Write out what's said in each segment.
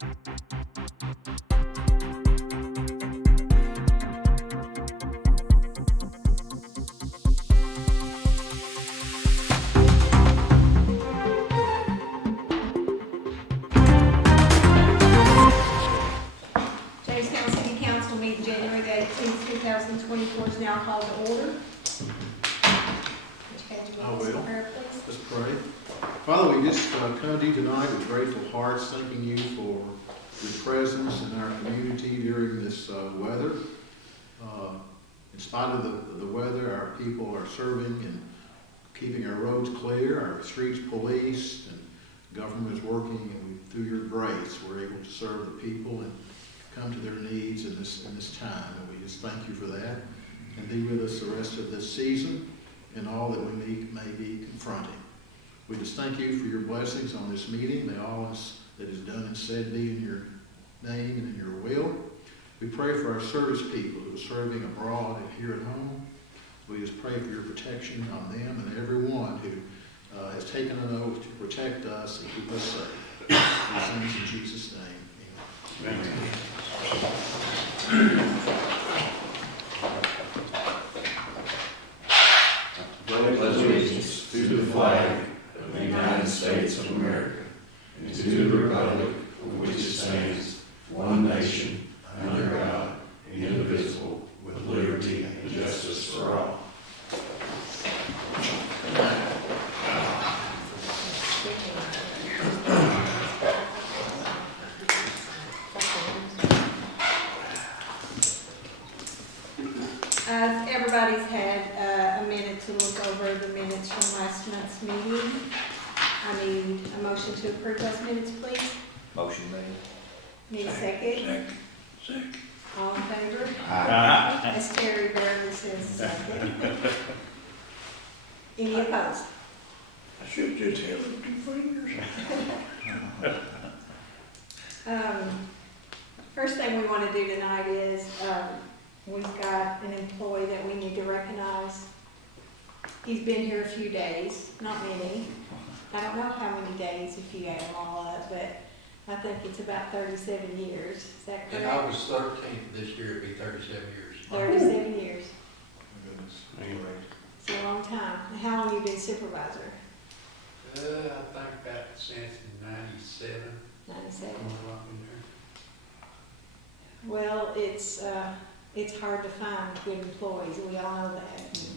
Jamestown City Council meeting January the 18th, 2024 is now called to order. I will. Let's pray. Father, we just come to you tonight with grateful hearts, thanking you for your presence in our community during this weather. In spite of the weather, our people are serving and keeping our roads clear, our streets policed, and government is working, and through your grace, we're able to serve the people and come to their needs in this time. And we just thank you for that. And be with us the rest of this season and all that we may be confronting. We just thank you for your blessings on this meeting. May all that is done and said be in your name and in your will. We pray for our service people who are serving abroad and here at home. We just pray for your protection on them and everyone who has taken an oath to protect us and keep us safe. These things in Jesus' name. Amen. Pledge allegiance to the flag of the United States of America and to the republic for which it stands, one nation, under God, indivisible, with liberty and justice for all. Everybody's had a minute to look over the minutes from last month's meeting. I need a motion to approve those minutes, please. Motion made. Need a second? Second. All in favor? Aye. As Terry barely says second. Any opposed? I should just held up 2 fingers. First thing we want to do tonight is we've got an employee that we need to recognize. He's been here a few days, not many. I don't know how many days if you add them all up, but I think it's about 37 years. Is that correct? And August 13th this year, it'd be 37 years. 37 years. My goodness. It's a long time. How long have you been supervisor? I think about since 97. 97. Up in there. Well, it's hard to find good employees, we all know that. And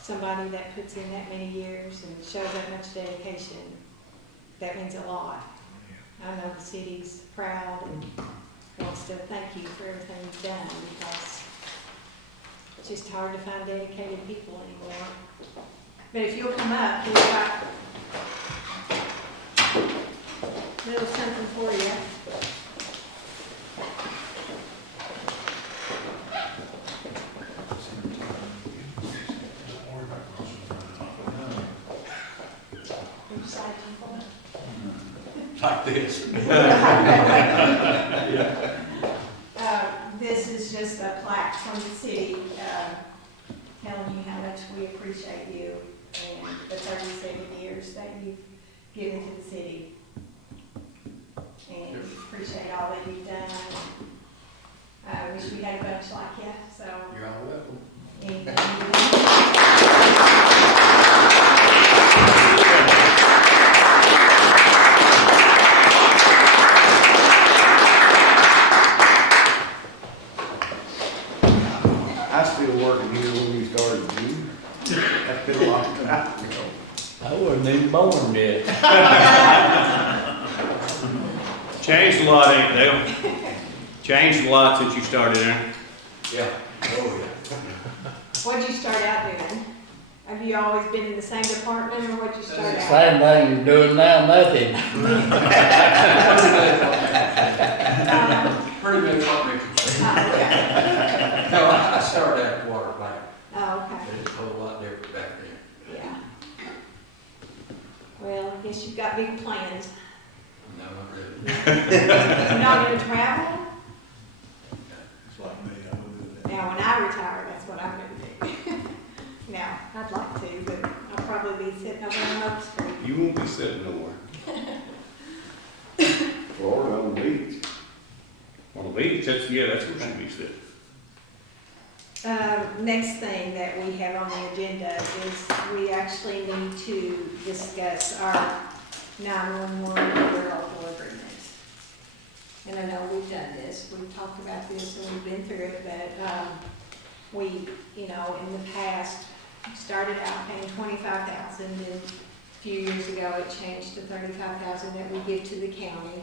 somebody that puts in that many years and shows that much dedication, that means a lot. I know the city's proud and wants to thank you for everything you've done, because it's just hard to find dedicated people anymore. But if you'll come up, we've got a little something for you. Like this. This is just a plaque from the city telling you how much we appreciate you and the 37 years that you've given to the city. And appreciate all that you've done. I wish we had a bunch like you, so. You're all welcome. Anything I still working here when you started, you. That's been a long time ago. I wasn't even born yet. Changed a lot, ain't they? Changed a lot since you started there. Yeah. Oh, yeah. What'd you start out doing? Have you always been in the same department, or what'd you start out? Same thing you're doing now, nothing. Pretty much what we Okay. No, I started at the water plant. Oh, okay. It's a whole lot different back then. Yeah. Well, I guess you've got big plans. No, not really. You're not gonna travel? It's like me, I will do that. Now, when I retire, that's what I'm gonna do. Now, I'd like to, but I'll probably be sitting over on Oak Street. You won't be sitting nowhere. Florida on the beach. Beach, that's where she be sitting. Next thing that we have on the agenda is we actually need to discuss our 911 interlocal agreement. And I know we've done this, we've talked about this and we've been through it, but, we, in the past, started out paying $25,000, and a few years ago it changed to $35,000 that we give to the county.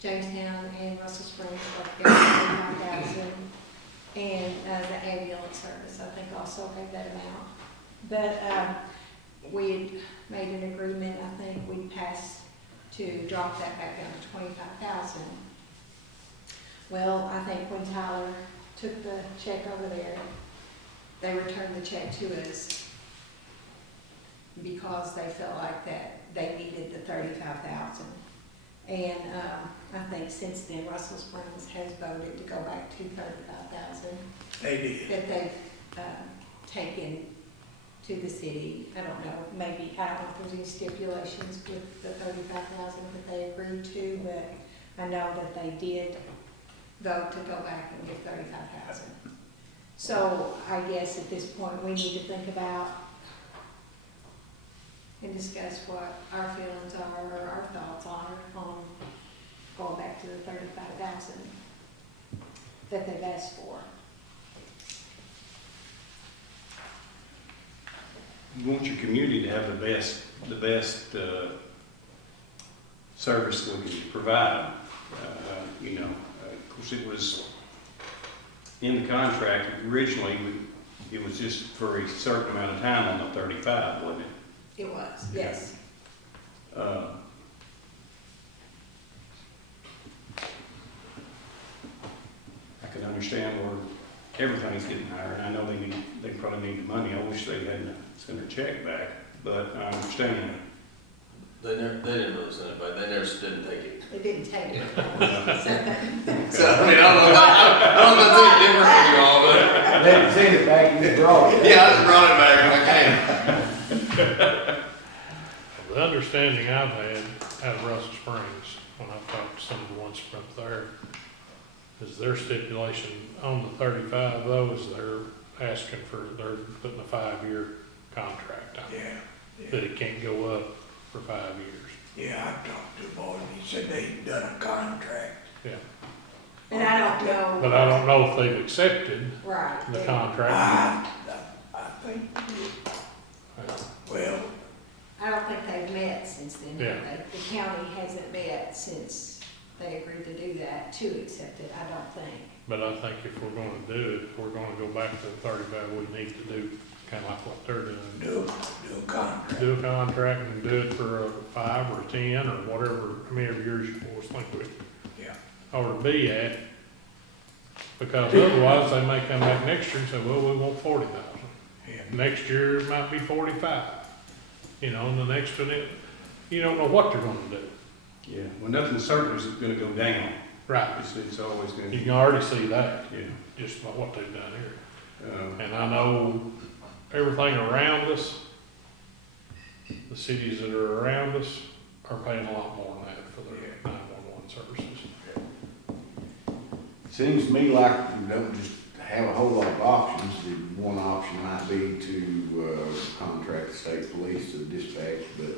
Jamestown and Russell Springs both gave $35,000, and the ambulance service, I think, also gave that amount. But we had made an agreement, I think we passed to drop that back down to $25,000. Well, I think when Tyler took the check over there, they returned the check to us because they felt like that they needed the $35,000. And I think since then, Russell Springs has voted to go back to $35,000 They did. that they've taken to the city. I don't know, maybe, I don't know if there's any stipulations with the $35,000 that they agreed to, but I know that they did vote to go back and give $35,000. So I guess at this point, we need to think about and discuss what our feelings are or our thoughts are on going back to the $35,000 that they've asked for. You want your community to have the best service we can provide. Of course, it was in the contract originally. It was just for a certain amount of time on the 35, wasn't it? It was, yes. I can understand where everything's getting higher, and I know they probably need the money. I wish they hadn't sent their check back, but I understand. They didn't really send it back, they never didn't take it. They didn't take it. So, I mean, I don't know if that's any different for you all, but, They didn't send it back, you brought it. yeah, I just brought it back when I came. The understanding I've had out of Russell Springs, when I've talked to some of the ones from up there, is their stipulation on the 35 though, is they're putting a 5-year contract on it. Yeah, That it can't go up for 5 years. yeah, I talked to a boy, and he said they'd done a contract. Yeah. And I don't know. But I don't know if they've accepted Right. the contract. I think, well, I don't think they've met since then, have Yeah. they? The county hasn't met since they agreed to do that, to accept it, I don't think. But I think if we're gonna do it, if we're gonna go back to the 35, we need to do kinda like what they're doing. do a contract. Do a contract and do it for a 5 or 10 or whatever, how many years you boys think we Yeah. ought to be at. Because otherwise, they may come back next year and say, well, we want 40,000. Yeah. Next year, it might be 45. And the next one, you don't know what they're gonna do. Yeah. Well, nothing certain is going to go down. Right. It's always going You to. can already see that, Yeah. just by what they've done here. Uh, And I know everything around us, the cities that are around us are paying a lot more than that for their 911 services. Seems to me like you don't just have a whole lot of options. The one option might be to contract the state police to dispatch, but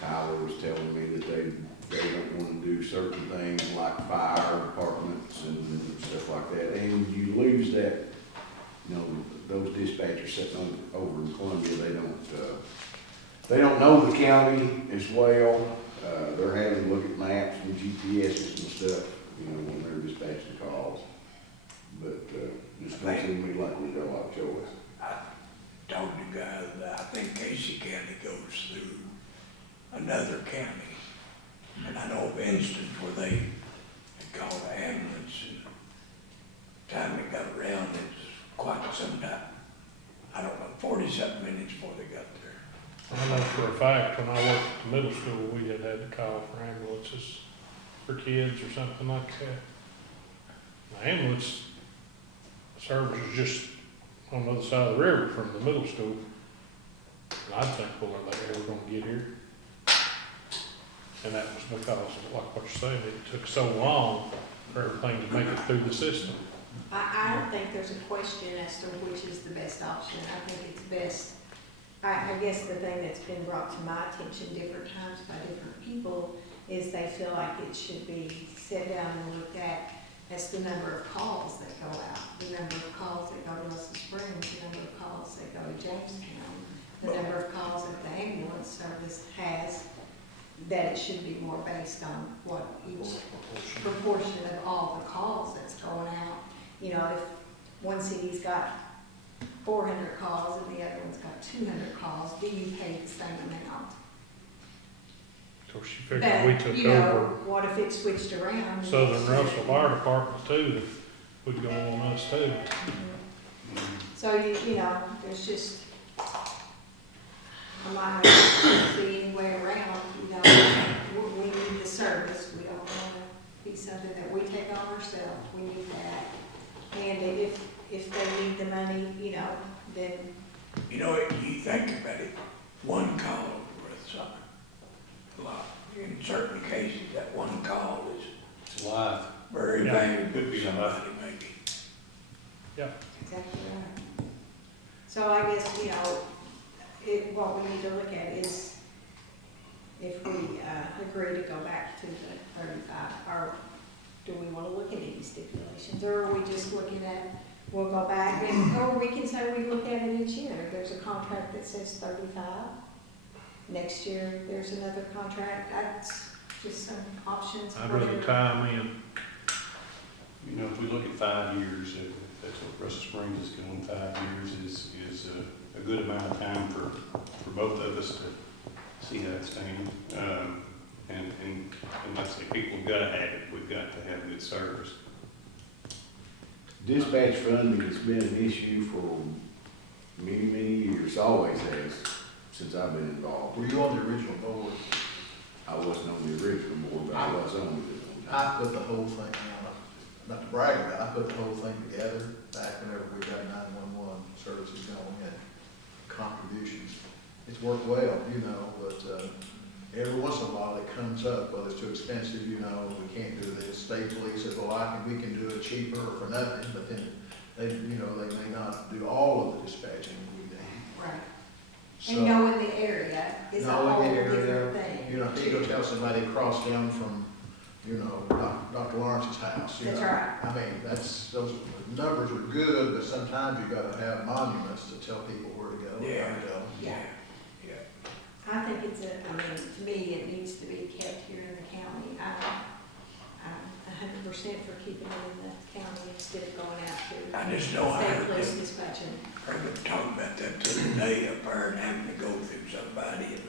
Tyler was telling me that they don't want to do certain things like fire departments and stuff like that. And you lose that, those dispatchers sitting over in Columbia, they don't know the county as well. They're having to look at maps and GPSs and stuff, when they're dispatching calls. But, just don't seem to me like we've got a lot of choice. I told you guys that I think Casey County goes through another county. And I know of an instance where they had called the ambulance, and the time it got around, it was quite some time. I don't know, 40-something minutes before they got there. I know for a fact, when I worked at the middle school, we had to call for ambulances for kids or something like that. The ambulance service is just on the other side of the river from the middle school. And I think, well, are they ever gonna get here? And that was because of, like what you're saying, it took so long for everything to make it through the system. I don't think there's a question as to which is the best option. I think it's best, I guess the thing that's been brought to my attention different times by different people is they feel like it should be set down and looked at as the number of calls that go out, the number of calls that go to Russell Springs, the number of calls that go to Jamestown, the number of calls that the ambulance service has, that it should be more based on what each proportion of all the calls that's going out. You know, if one city's got 400 calls and the other one's got 200 calls, do you pay the same amount? Of course, you figure we took you know, over what if it switched around? Southern Russell Fire Department too, that would go on us too. So you know, there's just, I might not see any way around, you know, we need the service, we don't wanna be something that we take on ourselves, we need that. And if they need the money, you know, then. You know, you think about it, one call worth something. A lot. In certain cases, that one call is It's live. very Yeah, valuable could be to a somebody maybe. Exactly right. So I guess, you know, what we need to look at is if we agree to go back to the 35, or do we want to look at any stipulations, or are we just looking at, we'll go back, and, or we can say we look at it each year. There's a contract that says 35. Next year, there's another contract. That's just some options. I'd rather tie them in. You know, if we look at 5 years, if that's what Russell Springs is going, 5 years is a good amount of time for both of us to see how it's standing. And like I say, people have got to have it. We've got to have good service. Dispatch funding has been an issue for many, many years, always has, since I've been involved. Were you on the original board? I wasn't on the original board, but I was on it. I put the whole thing, not to brag about it, I put the whole thing together back whenever we got 911 services going and contributions. It's worked well, you know, but every once in a while it comes up, well, it's too expensive, you know, we can't do this. State police says, well, we can do it cheaper or for nothing, but then they, you know, they may not do all of the dispatching we need. Right. So, And knowing the area is a whole different thing. you know, if you go tell somebody cross down from, you know, Dr. Lawrence's house, you know. That's right. I mean, those numbers are good, but sometimes you gotta have monuments to tell people where to go, and how to go. Yeah. I think it's I mean, to me, it needs to be kept here in the county. I'm 100% for keeping it in the county instead of going out to I just know I state heard police them, dispatching. heard them talking about that the other day up there and having to go through somebody and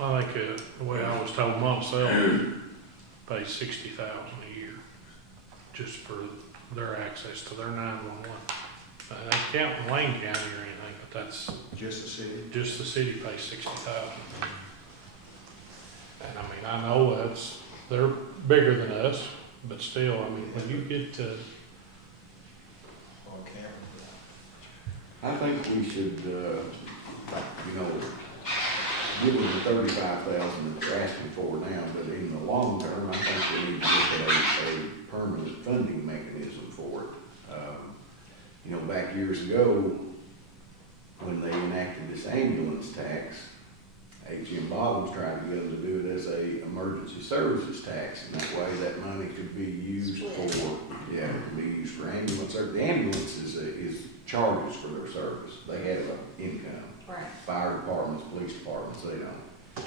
I think the way I was told, myself, pay $60,000 a year just for their access to their 911. Not counting Wayne County or anything, but that's Just the city. just the city pays $60,000. And I mean, I know they're bigger than us, but still, I mean, when you get to, On camera. I think we should, you know, give them the 35,000 that they're asking for now, but in the long term, I think we need to look at a permanent funding mechanism for it. You know, back years ago, when they enacted this ambulance tax, H.M. Bottoms tried to get them to do it as a emergency services tax, and that way that money could be used for, yeah, it could be used for ambulance service. The ambulance is charges for their service. They have an income. Right. Fire departments, police departments, they don't.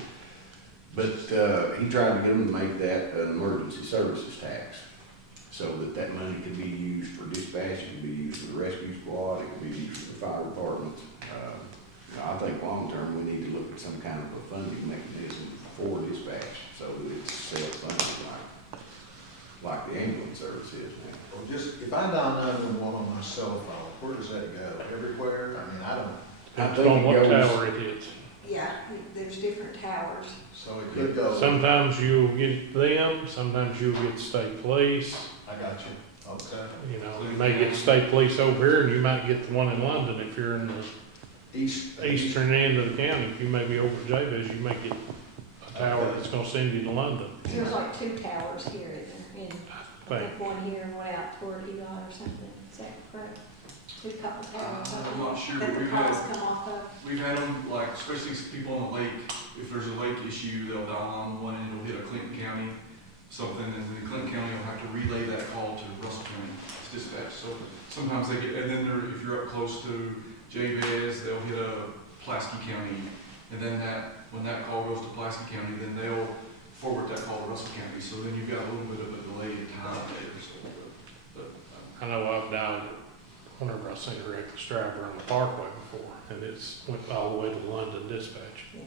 But he tried to get them to make that an emergency services tax, so that money could be used for dispatch, it could be used for the rescue squad, it could be used for the fire departments. You know, I think long term, we need to look at some kind of a funding mechanism for dispatch, so that it's self-funded like the ambulance service is now. Well, just, if I dial 911 on my cell phone, where does that go? Everywhere? I mean, I don't, depends think on it what goes- tower it hits. Yeah, there's different towers. so it could go. Sometimes you'll get them, sometimes you'll get state police. I got you. Okay. You know, you may get state police over here, and you might get the one in London if you're in the eastern end of the county. If you may be over at Jabez, you may get a tower that's gonna send you to London. There's like 2 towers here in I think one here and one out toward Elon or something, is that correct? Two couple towers, I'm not sure. that the We've calls had, come off of. we've had them, like, especially people on the lake, if there's a lake issue, they'll dial 911 and it'll hit a Clinton County, something, and then Clinton County will have to relay that call to Russell County dispatch. So sometimes they get, and then if you're up close to Jabez, they'll hit a Pulaski County, and then when that call goes to Pulaski County, then they'll forward that call to Russell County. So then you've got a little bit of a delay in time there. So, I know I've dialed it whenever I seen a reckless driver on the parkway before, and it's went all the way to London dispatch. Yeah.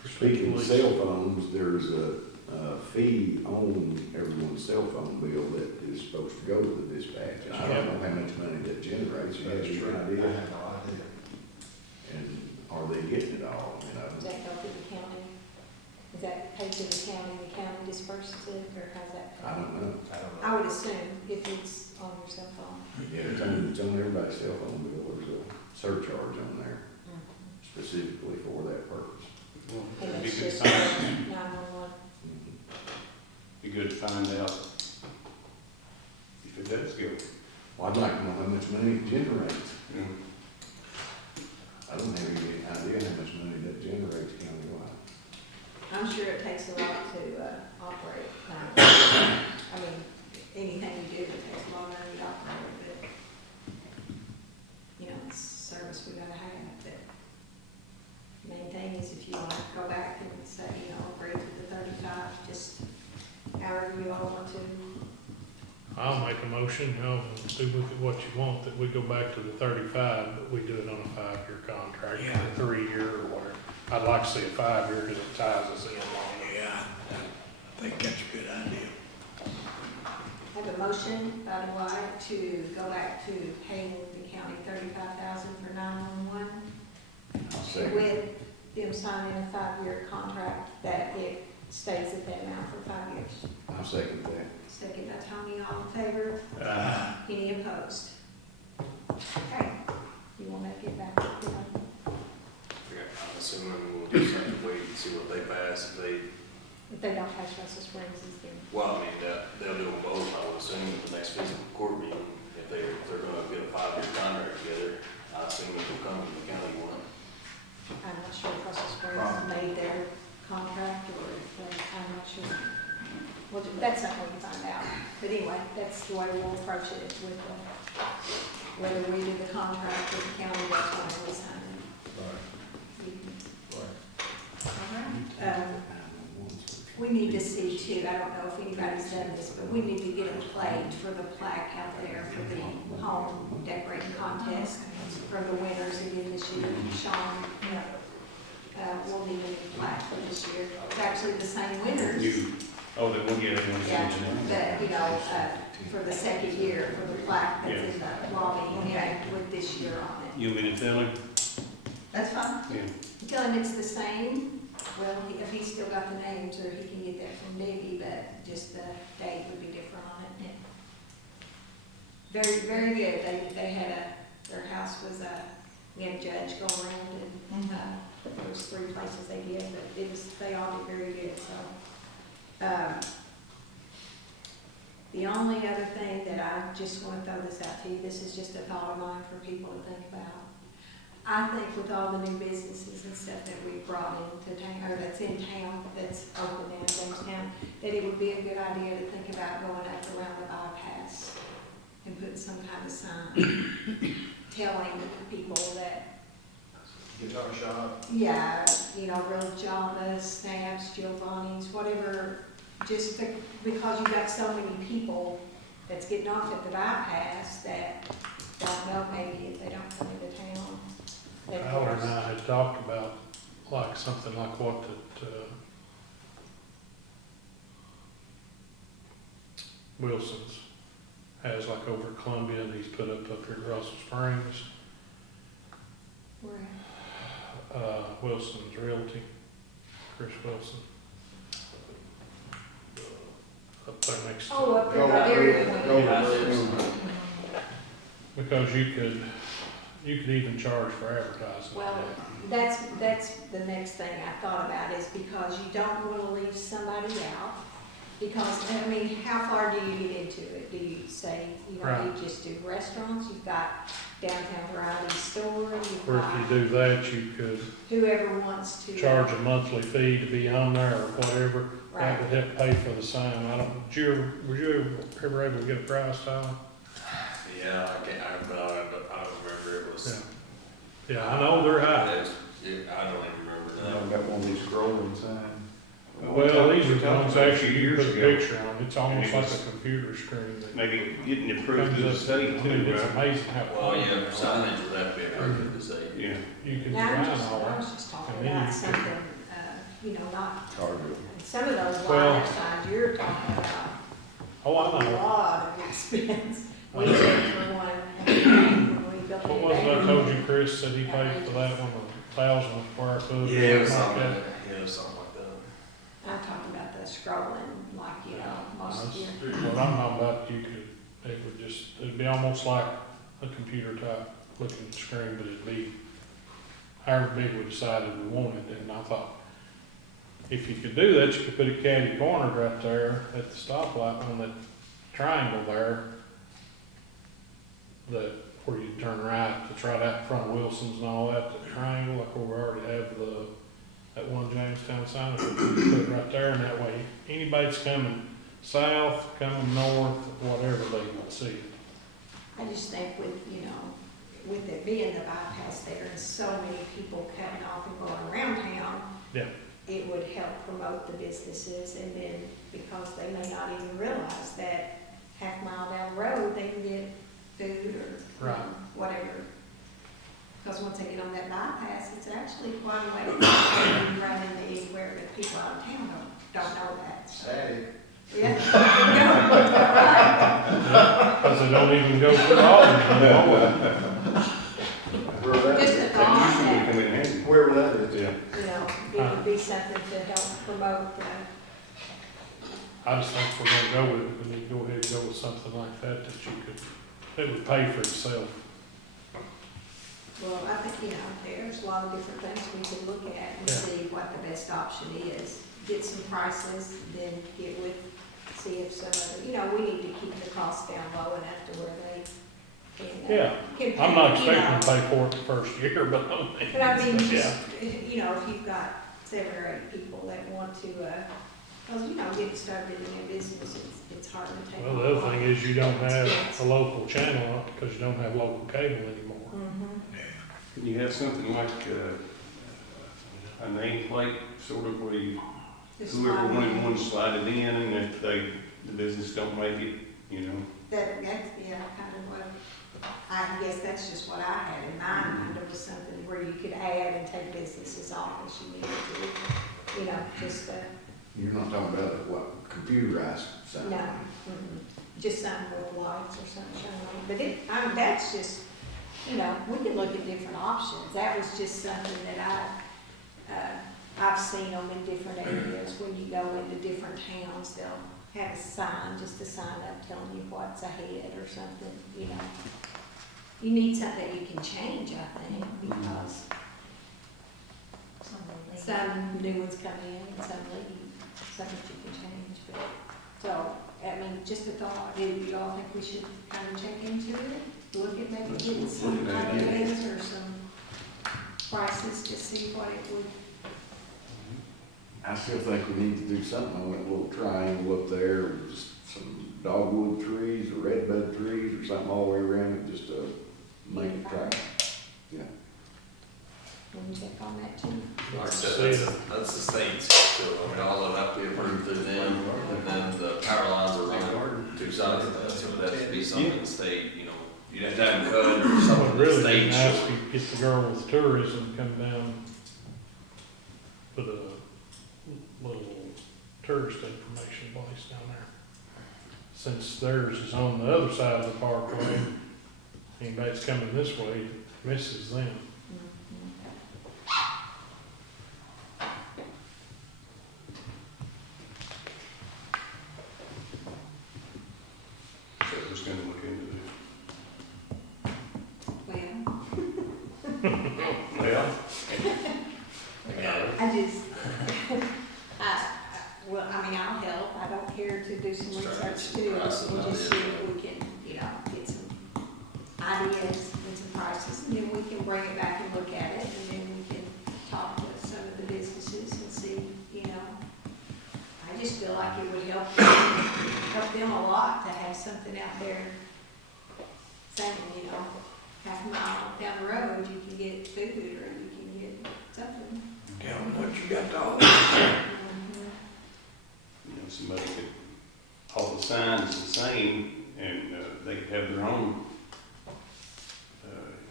For Speaking of police. cell phones, there's a fee on everyone's cell phone bill that is supposed to go to the dispatch. I don't know how much money that generates, you have any idea? And are they getting it all, you know? Does that go through the county? Is that paid to the county disperses it, or how's that? I don't know. I would assume if it's on your cell phone. Yeah, it's on everybody's cell phone bill, there's a surcharge on there specifically for that purpose. And It'd be it's good just to find, 911. be good to find out if it does go. Well, I'd like to know how much money it generates. You know, I don't have any idea how much money that generates countywide. I'm sure it takes a lot to operate. I mean, anything you do, it takes a lot of money to operate, but, you know, it's a service we gotta have. But main thing is if you want to go back and say, you know, agree to the 35, just however you all want to. I'll make a motion, y'all do with it what you want, that we go back to the 35, but we do it on a 5-year contract, Yeah. or 3-year or whatever. I'd like to see a 5-year because it ties us in longer. Yeah, I think that's a good idea. I have a motion by the White to go back to paying the county $35,000 for 911 I'll second. with them signing a 5-year contract that it stays at that amount for 5 years. I'll second that. Second by Tony, all in favor? Any opposed? Okay, you want to get back to them? I'm assuming we'll just have to wait and see what they pass. If they don't pass Russell Springs, it's them. Well, I mean, they'll do them both, I would assume, at the next physical court meeting. If they're gonna get a 5-year contract together, I assume it will come from the county one. I'm not sure if Russell Springs made their contract or if, I'm not sure. Well, that's not what we find out. But anyway, that's the way we'll approach it with, whether we do the contract with the county, that's when we sign it. All right. We need to see too, I don't know if anybody's done this, but we need to get a plate for the plaque out there for the home decorating contest for the winners again this year. Sean, will need a new plaque for this year. It's actually the same winners. Oh, they won't get anyone to Yeah, mention it. for the second year, for the plaque that's in the lobby, with this year on it. You mean to tell him? That's fine. Yeah. Tell him it's the same. Well, if he's still got the names, or he can get that from Debbie, but just the date would be different on it. Yeah. Very, very good. They had their house was we had a judge go around and, there was 3 places they did, but they all did very good, so. The only other thing that I just want to throw this out to you, this is just a thought of mine for people to think about. I think with all the new businesses and stuff that we've brought into town, or that's in town, that's open now in Jamestown, that it would be a good idea to think about going up around the bypass and putting some kind of sign telling people that, Guitar shop. yeah, you know, Real Java, Snaps, Giovanni's, whatever, just because you've got so many people that's getting off at the bypass that don't know maybe if they don't come into town. Howard and I had talked about like something like what that, Wilson's has like over at Columbia, and he's put up here at Russell Springs. Where at? Wilson's Realty, Chris Wilson. Up there next to. Oh, up there by Dairy Queen. Because you could even charge for advertising. Well, that's the next thing I thought about, is because you don't want to leave somebody out Because, I mean, how far do you get into it? Do you say, you know, Right. you just do restaurants, you've got downtown variety store, you've Or if got you do that, you could whoever wants to. charge a monthly fee to be on there or whatever. Right. That would help pay for the sign. I don't, was you ever able to get a price, Tyler? Yeah, I don't remember, it was. Yeah, I know they're high. I don't even remember I now. got one of these scrolling signs. Well, these are the ones actually you Years put a ago. picture on. It's almost like a computer screen that Maybe getting approved to the comes up. state I too, mean, it's right? amazing how. Well, yeah, signage would have to be approved to say. Yeah. You can Now, design all I that. was just talking And then about you can- something, you know, not, Target. some of those Well- line signs you're talking about. Oh, I A know. lot of expense. We paid for one, when we built it. What was it I told you, Chris said he paid for that one, 1,000 a square foot? Yeah, it was like something, that. yeah, it was something like that. I'm talking about the scrolling, like, you know, most of your. What I'm talking about, it would just, it'd be almost like a computer type looking screen, but it'd be however big we decided we wanted. And I thought, if you could do that, you could put a caddy corner right there at the stoplight on that triangle there, that, where you turn right, it's right out in front of Wilson's and all that, the triangle, like where we already have that one Jamestown sign, we could put it right there, and that way, anybody that's coming south, coming north, whatever, they can see it. I just think with, you know, with it being the bypass there and so many people coming off and going around town. Yeah. It would help promote the businesses, and then, because they may not even realize that half mile down the road, they can get food or Right. whatever. Because once they get on that bypass, it's actually quite a way to run into anywhere that people out of town don't know that. Static. Yeah, right. Because they don't even go through all of them. Just a thought Usually that, come in handy. Wherever that is. Yeah. you know, it would be something to help promote, I just think if we're gonna go with it, we need to go ahead and go with something like that, that would pay for itself. well, I think, you know, there's a lot of different things we could look at and Yeah. see what the best option is. Get some prices, then get with, see if some of the, you know, we need to keep the costs down low enough to where they can. Yeah, can pay, I'm not you expecting know. to pay for it the first year, but But I mean, yeah. just, you know, if you've got 7 or 8 people that want to, because, you know, getting started in a business, it's hard to take. Well, the other thing is you don't have a local channel because you don't have local cable anymore. Mm-hmm. Can you have something like a nameplate, sort of, where you, whoever wanted one slide it in, and if the business don't make it, you know? That's, yeah, kind of what, I guess that's just what I had in mind, kind of was something where you could add and take businesses off if you needed to, you know, just, You're not talking about what, computerized sign? no, just something with lights or something showing on. But it, that's just, you know, we can look at different options. That was just something that I've seen them in different areas. When you go into different towns, they'll have a sign, just a sign up telling you what's ahead or something, you know. You need something that you can change, I think, because some new ones come in and some leave, some that you can change, but, so, I mean, just a thought, do you all think we should kind of check into it? Look at maybe getting some ideas or some prices to see what it would, I still think we need to do something on that little triangle up there, with just some dogwood trees or redbud trees or something all the way around it, just to make it attractive. when you check on that too. Like I said, that's the state's, so, I mean, all of it have to be approved through them, and then the power lines are running 2 sides of that, so that has to be something the state, you know, you'd have to have them cut or What something the really state be nice should. if you get the girl with tourism come down, put a little tourist information place down there. Since theirs is on the other side of the parkway, anybody that's coming this way misses them. So who's gonna look into Well, this? Well, I just, well, I mean, I'll help, I don't care ideas and some prices, and then we can bring it back and look at it, and then we can talk with some of the businesses and see, you know. I just feel like it would help them a lot to have something out there saying, you know, half a mile down the road, you can get food or you can get something. Tell them what you got to offer. You know, somebody could, all the signs the same, and they could have their own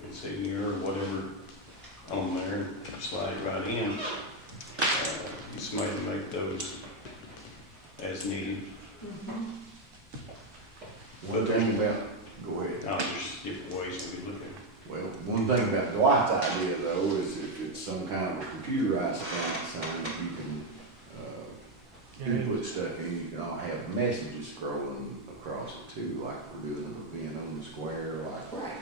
insignia or whatever on there, and slide it right in. Somebody to make those as needed. One thing about, go ahead. I'll just different ways to be looking. Well, one thing about Dwight's idea though is if it's some kind of a computerized sign, you can input stuff in, you can all have messages scrolling across it too, like we're doing an event on the square, like Right.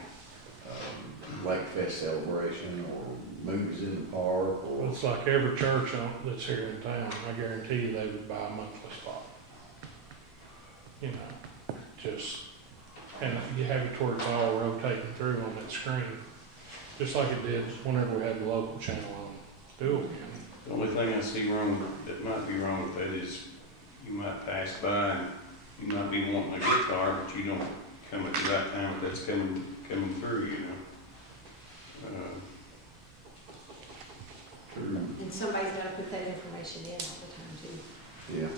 Lake Fest celebration or movies in the park Well, or. it's like every church that's here in town, I guarantee you they would buy a monthly spot. You know, just, and you have it where it's all rotating through on that screen, just like it did whenever we had the local channel on. Do it again. The only thing I see wrong, that might be wrong with that is you might pass by and you might be wanting a guitar, but you don't come at the right time that's coming through, you know. And somebody's gotta put that information in all the time too. Yeah.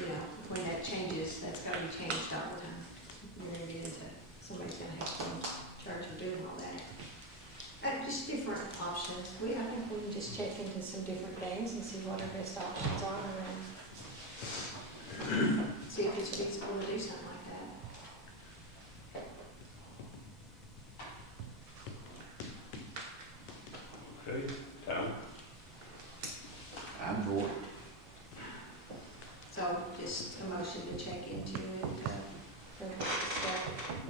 You know, when that changes, that's gotta be changed all the time. You're gonna get into, somebody's gonna have to be in charge of doing all that. Just different options. I think we can just check into some different things and see what our best options are and see if it's feasible to do something like that. Okay, Tyler? I'm for it. So just a motion to check into it, for next step.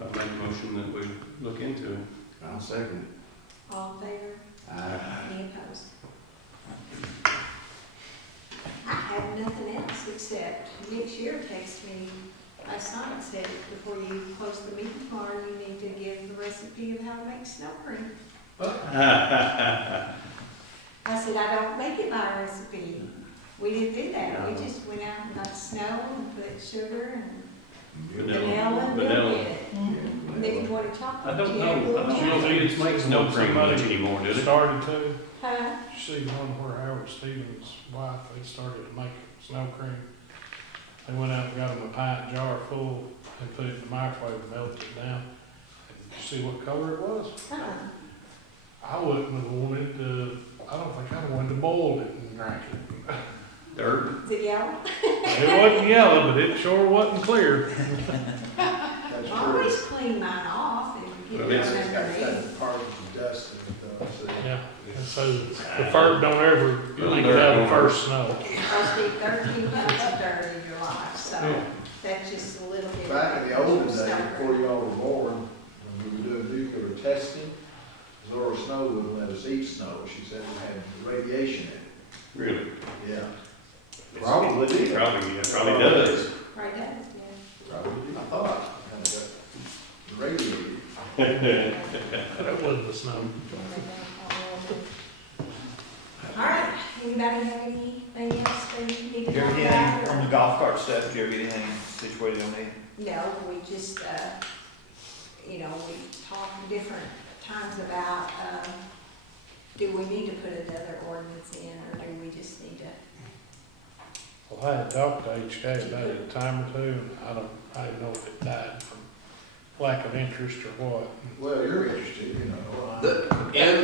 I make a motion that we look into it. I'll second All in favor? it. Any opposed? I have nothing else except Nick Shear texted me last night and said, before you close the meeting tomorrow, you need to give the recipe of how to make snow cream. I said, I don't make it by recipe. We didn't do that. We just went out and got snow and put sugar and vanilla and milk in it. And then you wanted chocolate. I don't you know, had a little I don't chocolate. think it makes no cream much anymore, does it? Started to. Huh? You see one where Howard Stevens' wife, they started to make snow cream. They went out and got them a pint jar full and put it in the microwave and melted it down. And you see what color it was? I wouldn't have wanted to, I don't think I'd have wanted to boil it and drink it. Dirt? Is it yellow? It wasn't yellow, but it sure wasn't clear. That's I true. always clean mine off and get Well, it it's on It's got underneath. that particles of dust in it though, so. Yeah, and so the first, don't ever, you leave it out the first snow. You're supposed to eat 13 pounds of dirt in your life, so Yeah. that's just a little bit. Back in the olden days, Snow before cream. y'all were born, when we were doing nuclear testing, Zora Snow wouldn't let us eat snow. She said it had radiation in Really? it. Yeah. Probably did. Probably does. Right, that is, yeah. Probably did. I thought, kind of got radiated. That wasn't the snow. All right, anybody have anything else they need to Do you talk ever get about? anything on the golf cart stuff? Do you ever get anything situated on there? No, we just, you know, we talked different times about, do we need to put another ordinance in, or do we just need to? Well, I had talked to HK about it a time or two, and I didn't know if it died from lack of interest or what. Well, you're interested, you know. In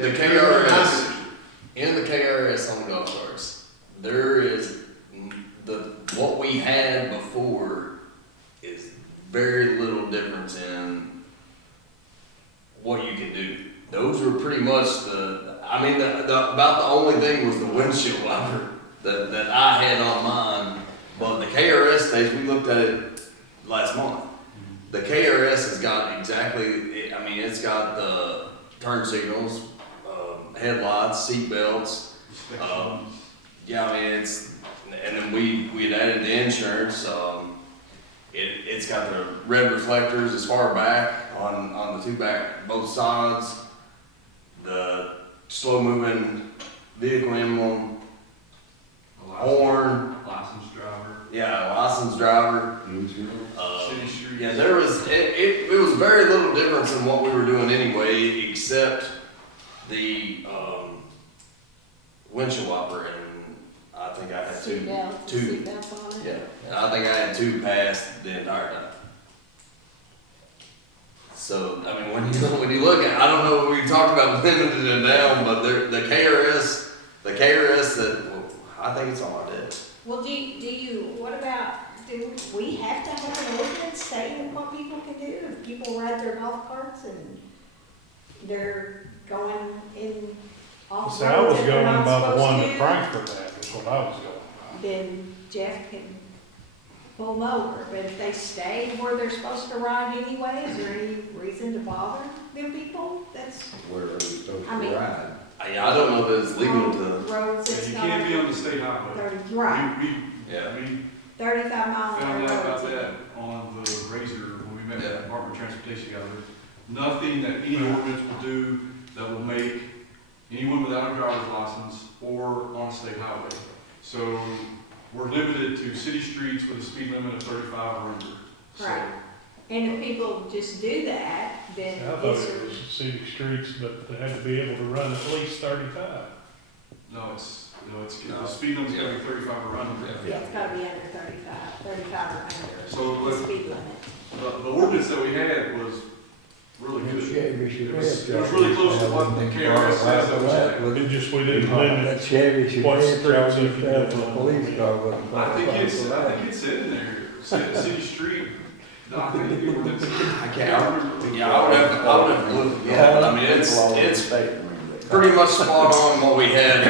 the KRS, in the KRS on golf carts, there is, what we had before is very little difference in what you can do. Those were pretty much about the only thing was the windshield wiper that I had on mine. But the KRS days, we looked at it last month. The KRS has got it's got the turn signals, headlights, seat belts. And then we had added the insurance. It's it's got the red reflectors as far back on the two back, both sides, the slow moving vehicle emblem, horn, Licensed driver. yeah, licensed driver. City streets. Yeah, there was, it was very little difference in what we were doing anyway, except the, windshield wiper, and I think I had two. Seatbelts on it. Yeah, and I think I had two passed the entire time. So, I mean, when you look at, I don't know, we talked about limiting it down, but the KRS that, well, I think it's all I did. Well, what about, do we have to have an ordinance saying what people can do? If people ride their golf carts and they're going in off See, I was roads that they're going not by the supposed one to, that Frankfurt had, is what I was going by. then Jeff can pull them over. But if they stay where they're supposed to ride anyway, is there any reason to bother them people? That's Where are we supposed I mean- to ride? I don't know that it's legal on to, roads, it's You not can't be on the state highway. 30, right, yeah. We 35 mile an found hour out about roads. that on the Razor when we met with Yeah. the Department of Transportation together. Nothing that any ordinance will do that will make anyone without a driver's license or on a state highway. So we're limited to city streets with a speed limit of 35 or under. So- Right. And if people just do that, then I thought it was city streets, but they had to be able to run at least 35. No, No. the speed limit's gotta be 35 or under. yeah, it's gotta be under 35 or under, So, the but speed limit. the ordinance that we had was really good. Chevy should It was have really close to what the KRS says that was like. It just, we didn't limit That Chevy should what have streets charged you can itself do. a police car with a I think it's in there, city street, no, I think the ordinance. I can't. Yeah, I would have to look, yeah, I mean, it's pretty much spot on what we had.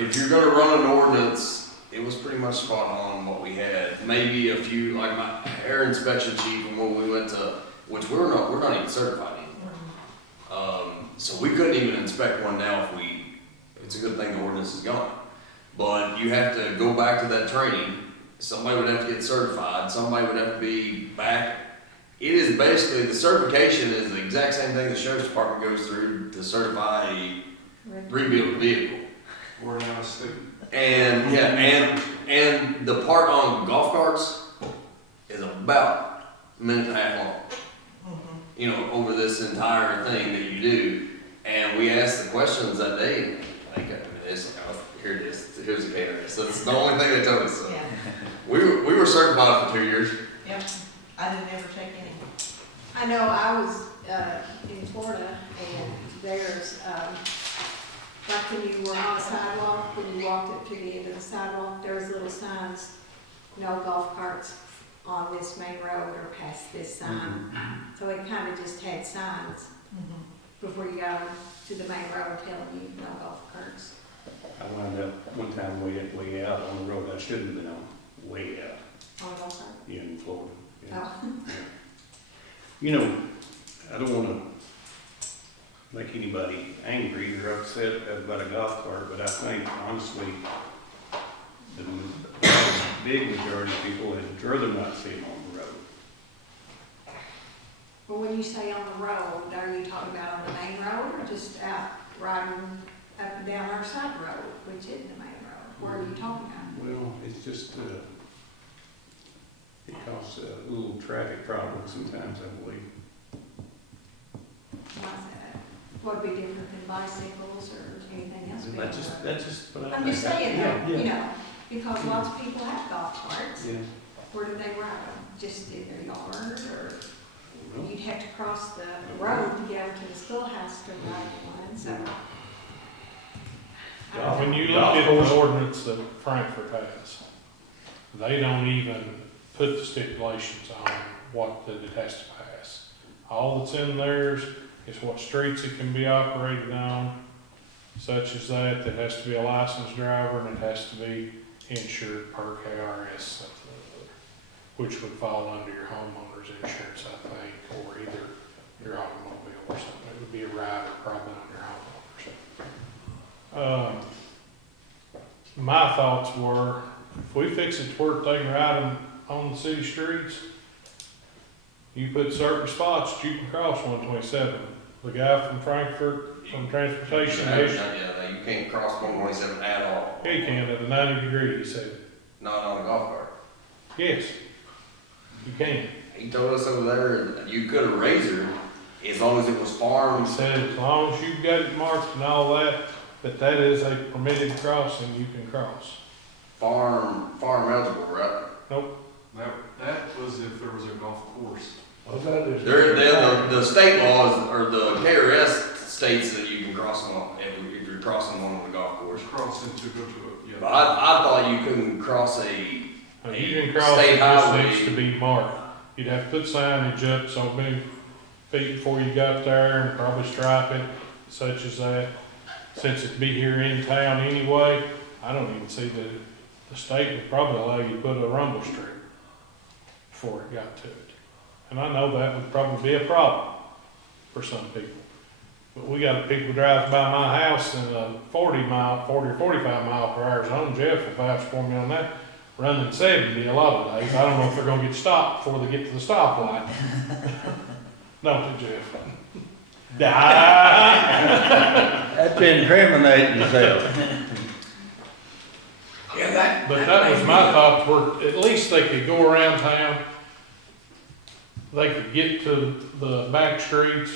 If you're gonna run an ordinance, it was pretty much spot on what we had. Maybe a few, like my air inspection chief, and when we went to, which we're not even certified anymore. So we couldn't even inspect one now it's a good thing the ordinance is gone. But you have to go back to that training. Somebody would have to get certified, somebody would have to be back. It is basically, the certification is the exact same thing the sheriff's department goes through to certify a rebuilt vehicle. Or now it's the. And, yeah, and the part on golf carts is about a minute and a half long. You know, over this entire thing that you do. And we asked the questions that day, like, here it is, here's the KRS. So it's the only thing they told us. So. Yeah, We were certified for 2 years. yep, I didn't ever take any. I know I was, in Florida, and there's, like when you were on a sidewalk, when you walked up to the end of the sidewalk, there was little signs, no golf carts on this main road or past this sign. So it kind of just had signs before you got to the main road telling you no golf carts. I wound up one time way out on the road I shouldn't have been on, way out On golf cart. in Florida. Yeah. Oh. You know, I don't wanna make anybody angry or upset about a golf cart, but I think honestly, the big majority of people would rather not see them on the road. Well, when you say on the road, are you talking about on the main road or just out riding up and down our side road, which isn't the main road? Where are you talking about? Well, it's just, it causes a little traffic problem sometimes, I believe. Why is that? What would be different than bicycles or anything else? That's just what I I'm think. just saying Yeah, that, yeah. you know, because lots of people have golf carts. Yeah. Where do they ride them? Just in their yard or Well, you'd have to cross the road to get over to the schoolhouse to ride one, so. I don't know. When you look at the ordinance that Frankfurt has, they don't even put the stipulations on what that it has to pass. All that's in theirs is what streets it can be operated on, such as that has to be a licensed driver and it has to be insured per KRS, which would fall under your homeowner's insurance, I think, or either your automobile or something. It would be a rider probably on your homeowner's. My thoughts were, if we fix it to where they can ride them on the city streets, You put certain spots that you can cross 127. The guy from Frankfurt, from transportation, Yeah, you can't cross 127 at all. he can at a 90 degree, he said. Not on a golf cart. Yes, you can. He told us over there that you could have razor as long as it was farm. He said as long as you've got it marked and all that, that is a permitted crossing, you can cross. Farm eligible, right? Nope. That was if there was a golf course. The state laws, or the KRS states that you can cross them on, if you're crossing one on the golf course. Cross into go to it, But I thought you couldn't cross Now, you can cross, state it just highway. needs to be marked. You'd have to put signage up so many feet before you got there and probably stripe it, such as that. Since it'd be here in town anyway, I don't even see that the state would probably allow you to put a rumble strip before it got to it. And I know that would probably be a problem for some people. But we got people driving by my house in a 40 or 45 mile per hour zone. Jeff will vouch for me on that. Running 70 a lot of days. I don't know if they're gonna get stopped before they get to the stoplight. Don't you, Jeff? That's incriminating yourself. Yeah, But that was my thought, where at least they could go around town. They could get to the back streets,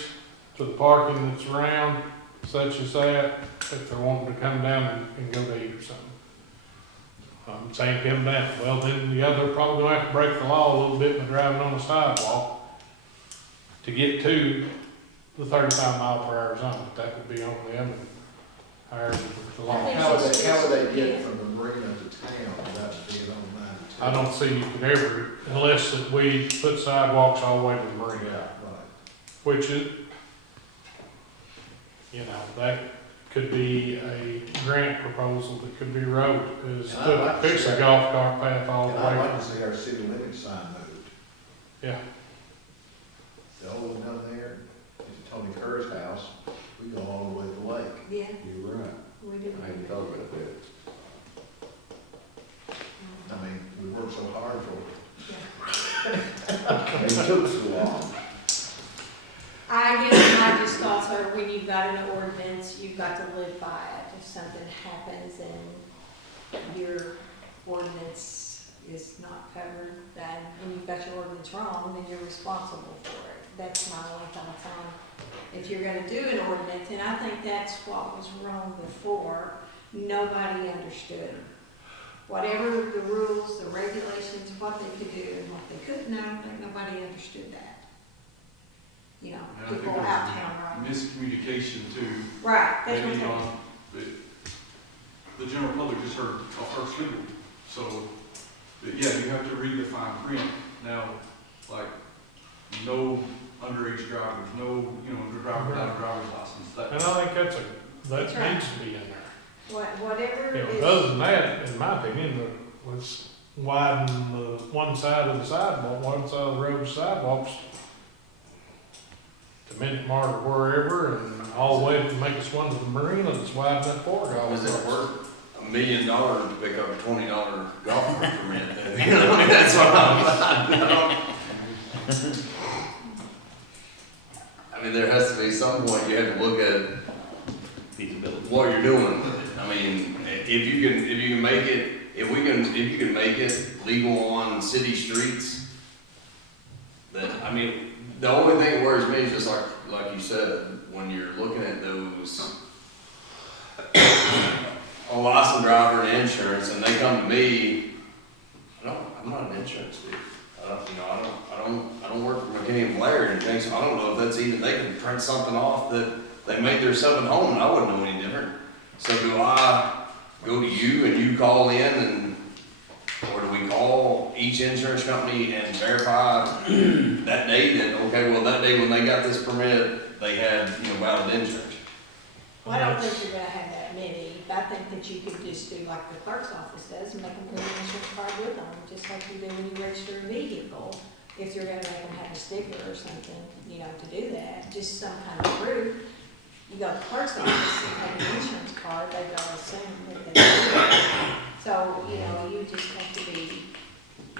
to the parking that's around, such as that, if they're wanting to come down and go to eat or something. I'm saying come down, well, then the other probably gonna have to break the law a little bit by driving on the sidewalk to get to the 35 mile per hour zone. That would be on the other, higher the law. How would they get from the marina to town without being on 92? I don't see you could ever, unless that we put sidewalks all the way to the Yeah, marina, right. which is, that could be a grant proposal that could be wrote, is And I'd like to fix see a that. golf cart path all the And I'd way. like to see our city limit sign moved. Yeah, The old one down there is Tony Kerr's house. We go all the way to the lake. Yeah, You're right. we do. I hadn't thought about that. I mean, we worked so hard for it. It took so long. I guess my just thoughts are when you've got an ordinance, you've got to live by it. If something happens and your ordinance is not covered, then, and you've got your ordinance wrong, then you're responsible for it. That's my only thoughts on, if you're gonna do an ordinance, and I think that's what was wrong before, nobody understood. Whatever the rules, the regulations, what they could do and what they couldn't, I don't think nobody understood that. And I People think out there's town, right? miscommunication too. Right, that's what I'm Maybe saying. on, the general public just heard a first legal. So, but yeah, you have to read the fine print. Now, like, no underage drivers, no, driver without a driver's license. and I think that That's right. needs to be in there. Whatever is. Other than that, in my opinion, let's widen the one side of the sidewalk, one side of the road sidewalks to Minute Mart or wherever, and all the way to make us one to the marina that's wide enough for golf Is it carts. worth $1 million to pick up a $20 golf cart permit? That's what I mean, there has to be some point you have to look at what you're doing with it. I mean, if you can make it, if you can make it legal on city streets, then, I mean, the only thing that worries me is just like you said, when you're looking at those a licensed driver and insurance, and they come to me, I'm not an insurance dude. I don't work for McKinney and Blair or anything, so I don't know if that's even, they can print something off that they make themselves at home, and I wouldn't know any different. So do I go to you and you call in, or do we call each insurance company and verify that day that, okay, well, that day when they got this permit, they had, valid insurance? Well, I don't think you're gonna have that many. I think that you could just do like the clerk's office does and make them put an insurance card with them, just like you do when you register a vehicle. If you're gonna make them have a sticker or something, to do that, just some kind of proof. You go to the clerk's office and have an insurance card, they've got to assume that they do. So, you just have to be,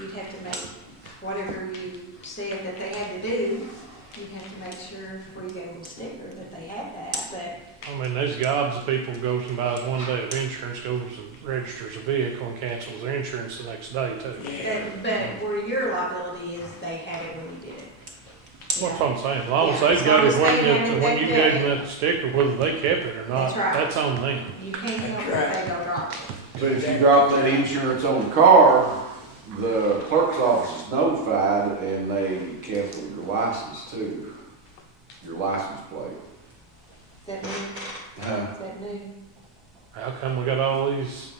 you'd have to make whatever you said that they had to do, you have to make sure before you gave them a sticker that they had that, but I mean, there's gobs of people goes and buys one day of insurance, goes and registers a vehicle and cancels their insurance the next day too. but where your liability is, they had it when you did it. That's what I'm saying, as long as Yeah, they've as got long it as when they you, had it when that you day. gave them that sticker, whether they kept it or not, That's right. that's on them. You can't help it if they go drop it. But if you drop that insurance on the car, the clerk's office is notified and they cancel your license too, your license plate. Is that new? Is that new? How come we got all these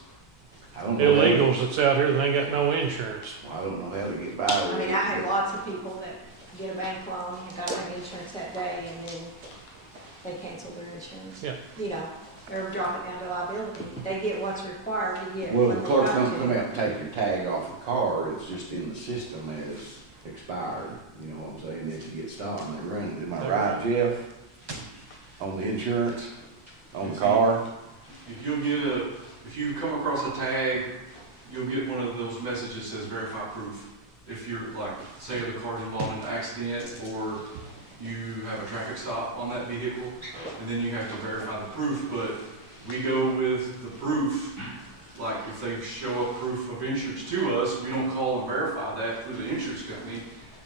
I don't know. illegals that's out here that ain't got no insurance? I don't know how to get by I with mean, it. I had lots of people that get a bank loan and got their insurance that day, and then they cancel their insurance. Yeah. You know, or drop it down to liability. They get what's required to get. Well, what the they clerk got don't to. come out and take your tag off the car, it's just in the system as expired, you know what I'm saying, if you get stopped and they run it, am I right, Jeff? On the insurance, on the car? If you come across a tag, you'll get one of those messages that says verify proof. If you're like, say the car's involved in an accident or you have a traffic stop on that vehicle, and then you have to verify the proof, but we go with the proof. Like if they show up proof of insurance to us, we don't call and verify that through the insurance company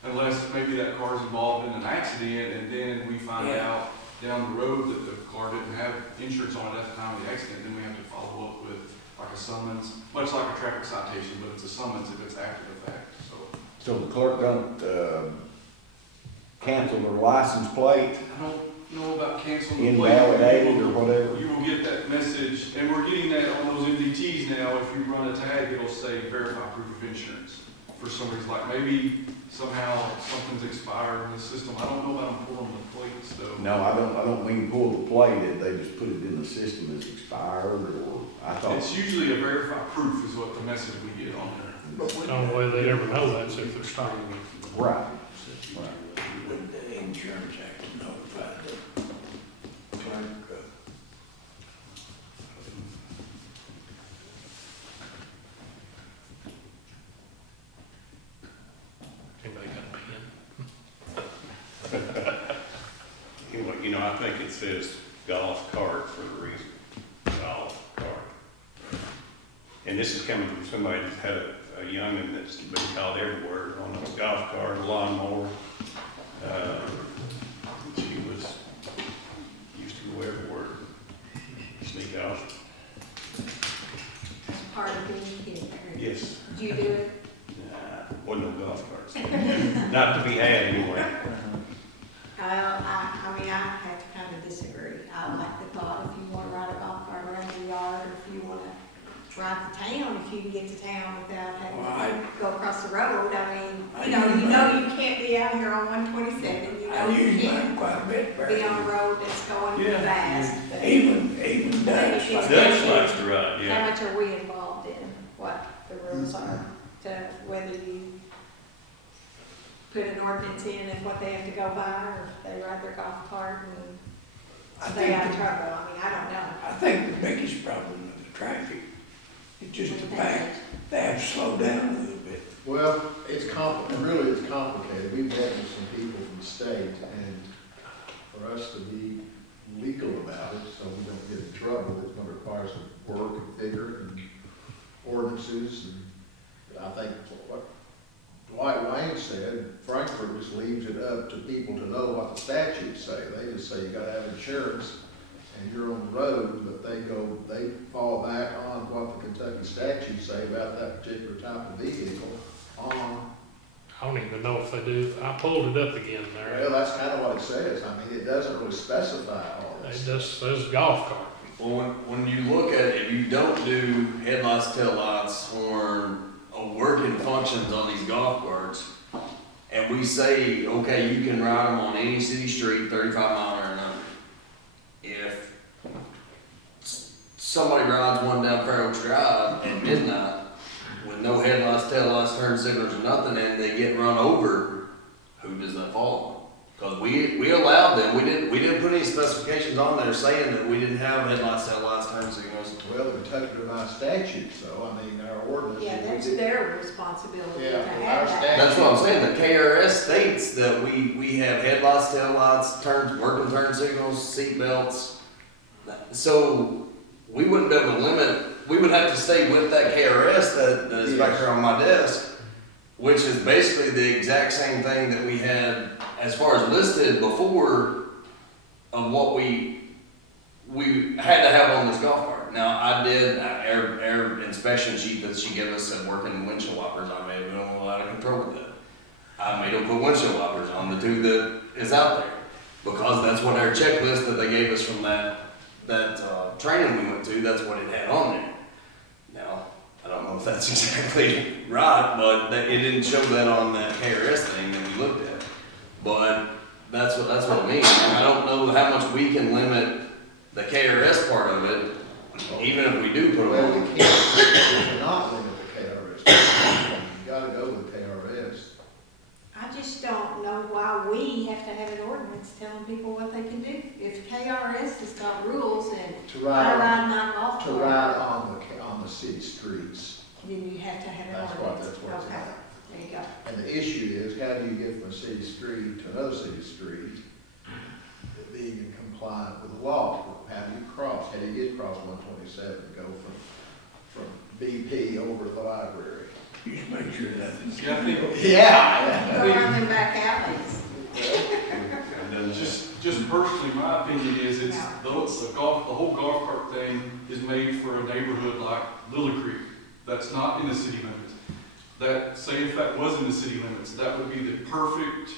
unless maybe that car's involved in an accident and then we find out down the road that the car didn't have insurance on it at the time of the accident, then we have to follow up with like a summons, much like a traffic citation, but it's a summons if it's after the fact, so. So the clerk don't, cancel their license plate, I don't know about canceling the plate. invalidated or whatever? You will get that message, and we're getting that on those MDTs now. If you run a tag, it'll say verify proof of insurance. For some reason, like maybe somehow something's expired in the system. I don't know about them pulling the plates though. No, I don't mean pull the plate, they just put it in the system as expired, or, I thought. It's usually a verify proof is what the message we get on there. The only way they'd ever know that's if they're stopped. Right. Would the insurance have to notify the clerk? Anybody got a pen? Anyway, you know, I think it says golf cart for a reason. Golf cart. And this is coming from somebody that's had a youngin' that's been called everywhere on a golf cart, a lawnmower. She was used to go everywhere, sneak off. That's part of being a kid. Yes, Did you do it? wasn't no golf carts. Not to be had anyway. I mean, I have to kind of disagree. I like the thought, if you wanna ride a golf cart around your yard, or if you wanna drive to town, if you can get to town without having to go across the road. I mean, you can't be out here on 127, you I know, you use mine can't quite a bit, be Barry. on a road that's going fast. Even Dutch. It's- Dutch likes to ride, How yeah. much are we involved in what the rules are, to whether you put an ordinance in and what they have to go by, or if they ride their golf cart I and stay think, out of trouble? I mean, I don't know. I think the biggest problem with the traffic is just the fact they have to slow down a little bit. Well, it's complicated. We've met with some people from the state, and for us to be legal about it, so we don't get in trouble, it's gonna require some work and vigor and ordinances, and I think what Dwight Wayne said, Frankfurt just leaves it up to people to know what the statutes say. They just say you gotta have insurance and you're on the road, but they fall back on what the Kentucky statutes say about that particular type of vehicle on. I don't even know if they do. I pulled it up again there. Well, that's kind of what it says. I mean, it doesn't really specify all It this. just says golf cart. Well, when you look at it, if you don't do headlights, taillights, horn, working functions on these golf carts, and we say, okay, you can ride them on any city street, 35 mile or under. If somebody rides one down Fair Oaks Drive at midnight with no headlights, taillights, turn signals, or nothing, and they get run over, who does that fall on? Because we allowed them, we didn't put any specifications on there saying that we didn't have headlights, taillights, turn signals. Well, the Kentucky Revised Statute, so, I mean, our ordinance. Yeah, that's their responsibility Yeah, to our have that. statute- That's what I'm saying, the KRS states that we have headlights, taillights, working turn signals, seat belts. So, we wouldn't be able to limit, we would have to stay with that KRS that is back here on my desk, which is basically the exact same thing that we had as far as listed before of what we had to have on this golf cart. Now, I did, air inspection sheet that she gave us said working windshield wipers. I may have been a little out of control with that. I made them put windshield wipers on the two that is out there, because that's what our checklist that they gave us from that training we went to, that's what it had on there. Now, I don't know if that's exactly right, but it didn't show that on that KRS thing that we looked at. But that's what it means. I don't know how much we can limit the KRS part of it, even if we do put them Well, on. we cannot limit the KRS. You gotta go with KRS. I just don't know why we have to have an ordinance telling people what they can do. If KRS has got rules and To I ride, ride my golf to cart, ride on the city streets. then you have to have an That's ordinance. what it's Okay, about. there you go. And the issue is, how do you get from a city street to another city street, being in compliant with the law? How do you cross? How do you get across 127 and go from BP over to the library? You just make sure nothing's. Yeah, I think, Yeah. Go around them back alleys. just personally, my opinion is the whole golf cart thing is made for a neighborhood like Little Creek. That's not in the city limits. Say if that was in the city limits, that would be the perfect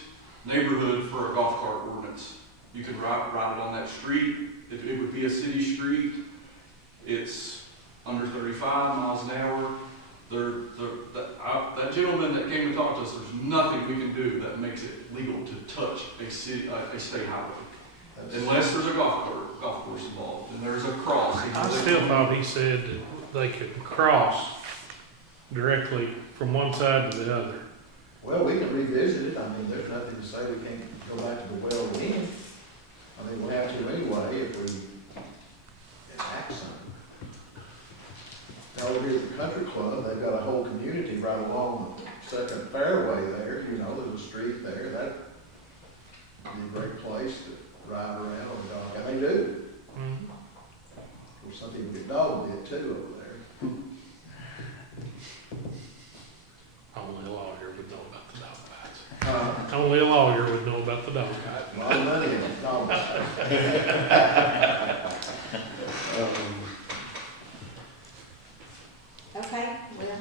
neighborhood for a golf cart ordinance. You could ride it on that street. It would be a city street. It's under 35 miles an hour. That gentleman that came to talk to us, there's nothing we can do that makes it legal to touch a state highway. Unless there's a golf course involved, and there's a cross. I still thought he said that they could cross directly from one side to the other. Well, we can revisit it. I mean, there's nothing to say we can't go back to the well again. I mean, we'll have to anyway if we enact something. Now, over here at the country club, they've got a whole community right along the second fairway there. You know, there's a street there. That'd be a great place to ride around on a dog. And they do. Of course, some people get dog bit too over there. Only a lawyer would know about the dog bites. Only a lawyer would know about the dog bites. A lot of money in it, dog bite. Okay, well,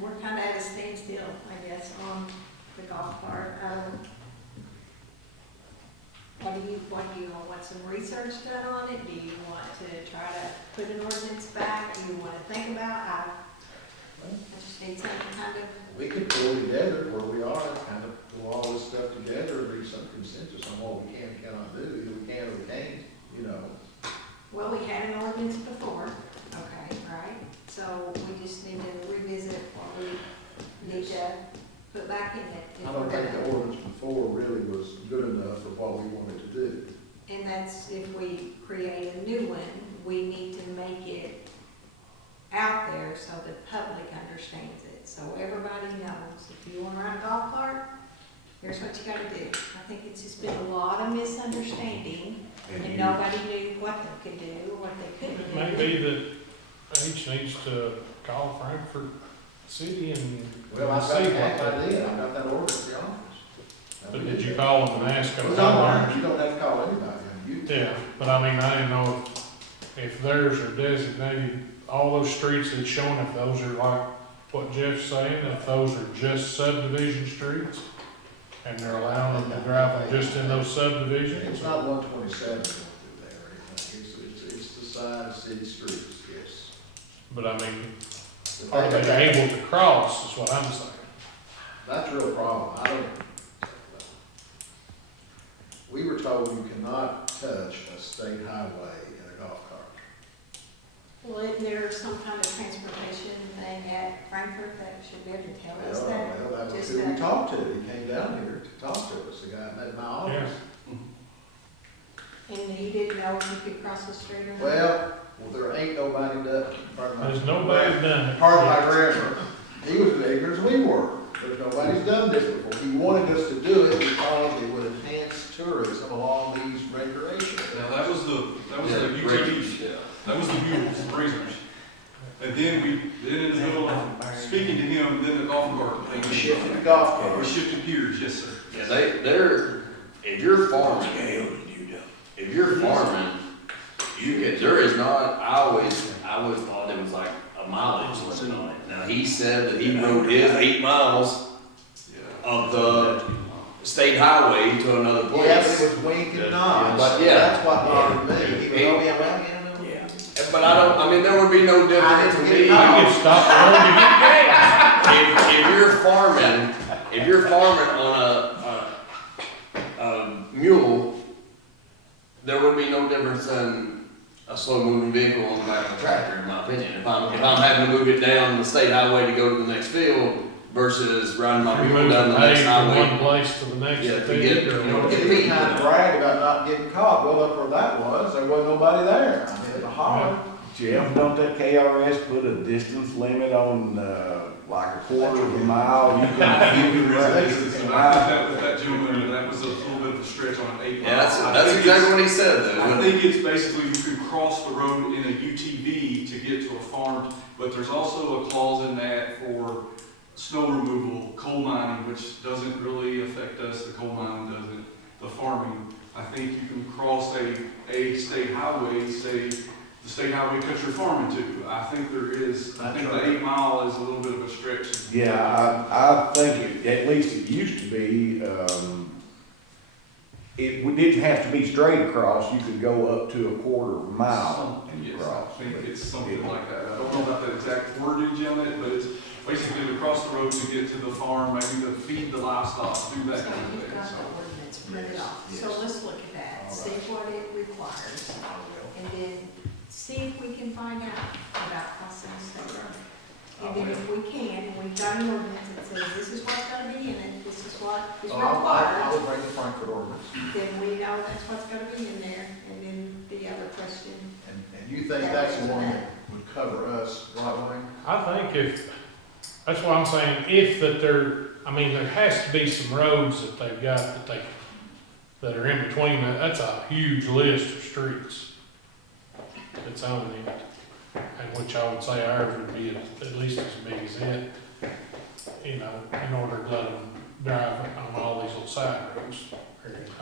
we're kind of at a standstill, I guess, on the golf cart. What do you want some research done on it? Do you want to try to put an ordinance back? Do you want to think about? I just need something kind of. We could pull together where we are, kind of pull all this stuff together and reach some consensus on what we can and cannot do. Either we can or we can't, you know. Well, we had an ordinance before, okay, right? So we just need to revisit what we need to put back in it. if I don't we're think gonna- the ordinance before really was good enough for what we wanted to do. And that's if we create a new one, we need to make it out there so the public understands it. So everybody knows, if you wanna ride a golf cart, here's what you gotta do. I think it's just been a lot of misunderstanding, and nobody knew what they could do, what they couldn't It do. may be that each needs to call Frankfurt City and Well, I've got see that what they. idea, I've got that ordinance in the office. But did you call them and ask them? Well, it's online, you don't have to call anybody, you. Yeah, but I mean, I didn't know if theirs are designated, all those streets that's shown, if those are like what Jeff's saying, if those are just subdivision streets, and they're allowing them to drive just in those subdivisions. It's not 127 going through there or anything, it's the side of city streets, yes. But I mean, The are thing they about- able to cross, is what I'm saying. That's a real problem. We were told you cannot touch a state highway in a golf cart. Well, isn't there some kind of transportation thing at Frankfurt that should be able to tell us that? Well, that was Just who we that- talked to. He came down here to talk to us, the guy in my office. And he didn't know if he could cross the street or not. Well, there ain't nobody done, pardon my. There's nobody done it. Pardon my grammar. He was as ignorant as we were. There's nobody's done this before. He wanted us to do it because it would enhance tourism along these recreation. Now, that was the Yeah, UTVs, yeah. that was the mules, the razors. And then in the middle of speaking to him, then the golf cart thing. We shifted the golf We cart. shifted gears, yes, sir. Yeah, they're, if you're farming, if you're farming, you get, there is not, I always thought it was like a mileage limit on it. Now, he said that he rode his 8 miles Yeah. of the state highway to another Yeah, but it place. was wink and nod. But yeah. That's what bothered me. He was, It- oh, yeah, well, Yeah. But I mean, there would be no difference to me. I get stopped alone to get gas. If you're farming on a mule, there would be no difference in a slow moving vehicle on the back of a tractor, in my opinion. If I'm having to move it down the state highway to go to the next field versus riding my You're mule moving down the next hay from one highway. place to the next. Yeah, to thing, get, or you know, whatever. get he kind of bragged about not getting caught. Well, up where that was, there wasn't nobody there. I mean, it's a holler. Jeff, don't that KRS put a distance limit on, like a quarter of a mile? You can There is a distance, and I ride. think that with that gentleman, that was a little bit of a stretch on an 8 mile. Yeah, that's I think exactly it's- what he said I though. think it's basically you can cross the road in a UTV to get to a farm, but there's also a clause in that for snow removal, coal mining, which doesn't really affect us, the coal mining doesn't, the farming. I think you can cross a state highway, say, the state highway cuts your farming to. I think there is, I think the 8 mile is a little bit of a stretch. Yeah, I think at least it used to be, it didn't have to be straight across, you could go up to a quarter of a mile and Yes, cross. I think it's something like that. I don't know about the exact wordage on it, but it's basically to cross the road to get to the farm, maybe to feed the livestock, do that So kind of you've thing. got So, the ordinance printed off, Yes. so let's look at that, see what it requires, and then see if we can find out about crossing the state road. And then if we can, and we've got an ordinance that says this is what's gonna be in it, this is what is I required, would bring the Frankfurt ordinance. then we know that's what's gonna be in there, and then the other question. And you think that's the one that would cover us, right, Wayne? I think that's why I'm saying if I mean, there has to be some roads that they've got that are in between, that's a huge list of streets that's on it. And which I would say ours would be at least as big as it, you know, in order to let them drive on all these little side roads.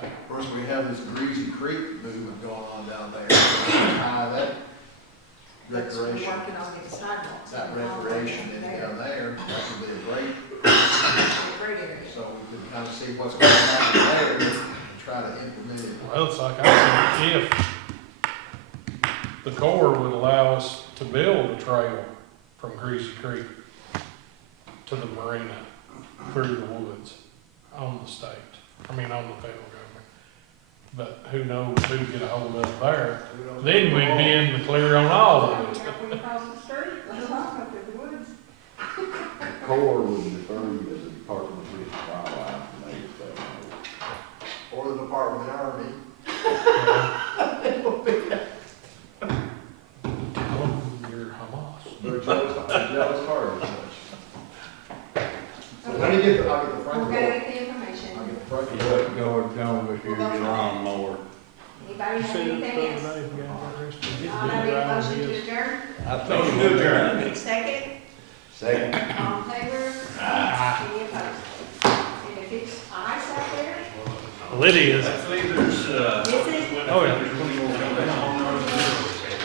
Of course, we have this Greasy Creek movement going on down there. That That's recreation, working on getting sidewalks. that recreation in down there, that would be a great, Great area. so we could kind of see what's going on there and try to implement it. Well, it's like I said, if the Corps would allow us to build a trail from Greasy Creek to the marina through the woods on the state, on the federal government. But who knows who'd get a hold of it there? Then we'd be in the clear on all of it. When you cross the street, let's walk up to the woods. Corps would defer you to the Department of Fish and Wildlife and they say, Or the Department of the Army. You're Hamas. They're jealous Carter. So let me get I'll get the We're Frankfurt. gonna get the information. I'll get the Frankfurt. Go with your lawnmower. Anybody have anything else? I'll have a motion to adjourn. I think we're done. Second, second. all in favor? Any opposed? And if it's ice out there, Lydia's. Actually, there's, is it? Oh, yeah.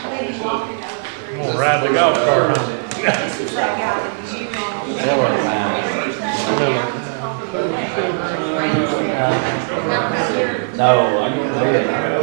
Maybe walking over the I'm street. gonna ride the golf cart home. This is that guy that you No, I'm gonna